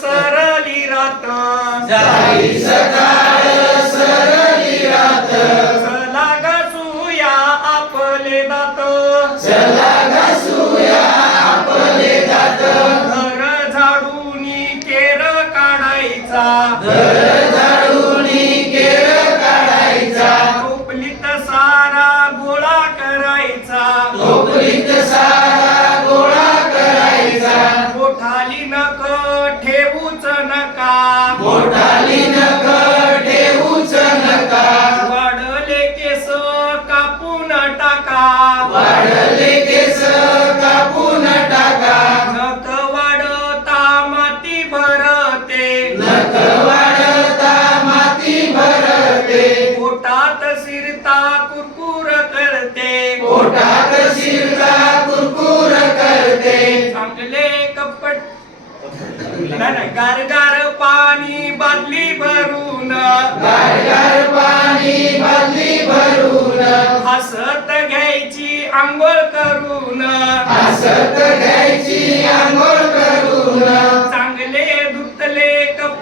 सरली रात जाई सकाळ सरली रात. चला घासूया आपले दात. चला घासूया आपले दात घर झाडूनी केर काढायचा. घर झाडूनी काढायचा. सारा गोळा नका. मोठाली नख ठेवूच नका. वाढले केस कापून टाका. वाढले केस कापून टाका. नक वाढता माती भरते. नख वाढता माती भरते. पोटात शिरता कुरकुर करते. पोटात शिरता गारगार पाणी बदली भरून. गारगार पाणी बदली भरून. हसत घ्यायची आंघोळ करून. हसत घ्यायची आंघोळ करून. चांगले धुतले कप